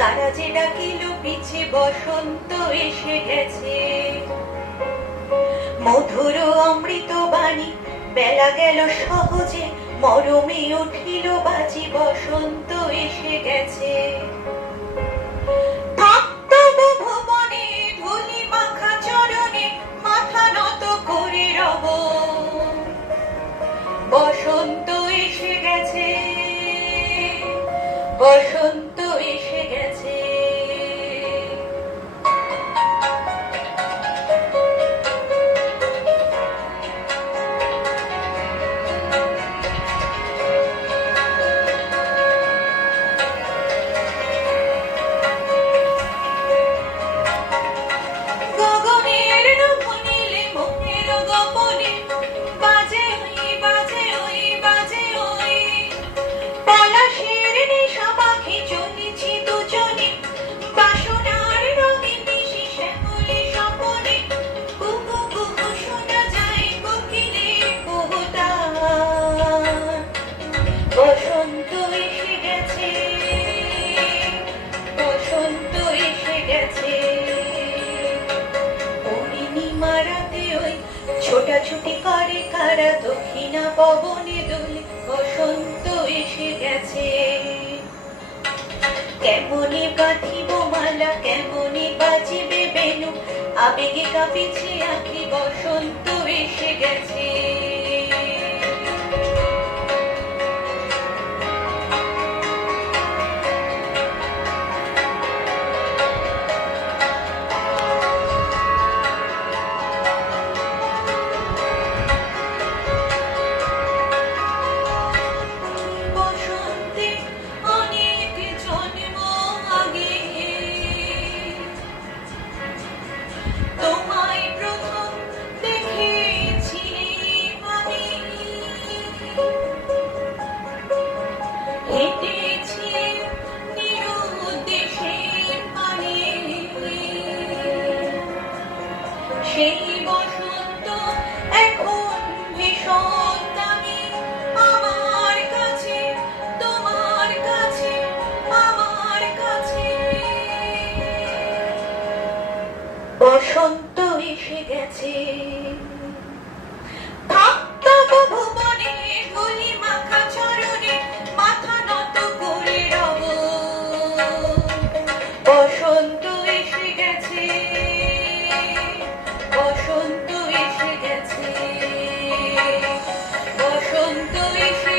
কারা যে ডাকিল পিছে বসন্ত এসে গেছে। মধুর অমৃত বাণী বেলা গেল সহজে, মরমে উঠিল বাজি বসন্ত এসে গেছে। ভুবনে ধুলি মাখা চরণে মাথা নত করে রব, বসন্ত এসে গেছে, বসন্ত এসে গেছে। গগনের নভনীলে মুখের গোপনে বাজে ওই বাজে ওই বাজে ওই, পলাশের নেশা পাখি চলেছি দুজনে, বাসনার রঙে মিশি শ্যামলে স্বপনে, কুহু কুহু শোনা যায় কোকিলের কুহুতান। বসন্ত এসে গেছে, বসন্ত এসে গেছে। পূর্ণিমা রাতে ওই ছোটাছুটি করে কারা দক্ষিণা পবনে দোলে, বসন্ত এসে গেছে। কেমনে বাঁধিব মালা, কেমনে বাজিবে বেনু, আবেগে কাঁপিছে আঁখি, বসন্ত এসে গেছে। বসন্তে অনেক জন্ম আগে তোমায় প্রথম দেখেছি আমি, হেঁটেছি নিরুদ্দেশের পানে, সেই বসন্ত এখন ভীষণ দামি আমার কাছে, তোমার কাছে, আমার কাছে। বসন্ত এসে গেছে। ভুবনে ধুলি মাখা চরণে মাথা নত করে রব, বসন্ত এসে গেছে, বসন্ত এসে গেছে, বসন্ত এসে